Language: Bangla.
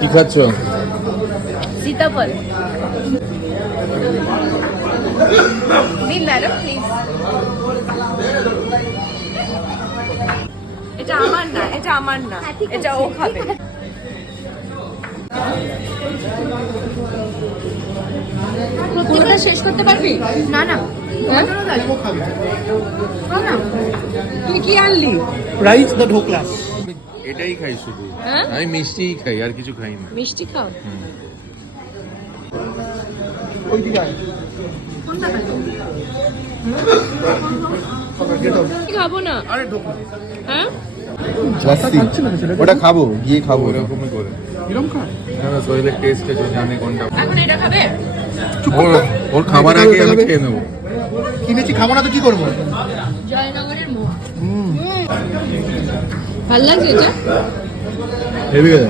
কি খাচ্ছ? सीताफल দিন ম্যাডাম প্লিজ। এটা আমার না, এটা আমার না, এটা ও খাবে। পুরোটা শেষ করতে পারবি? না না, তুই কি আনলি? Rice the dhokla. এটাই খাই শুধু। হ্যাঁ? আমি মিষ্টিই খাই, আর কিছু খাই না। মিষ্টি খাও? ওই দিকে আয়। কোনটা খাবো? গেট খাবো না। আরে ঢোকলা। হ্যাঁ লাস্সি ওটা খাবো, গিয়ে খাবো এরকমই করে। এরকম খা। না সোহেলের টেস্ট জানে কোনটা। এখন এটা খাবে? ওর খাবার আগে আমি খেয়ে নেবো। কিনেছি, খাবো না তো কি করবো? জয়নগরের মোয়া। ভাল লাগছে এটা? হেভি গেছে।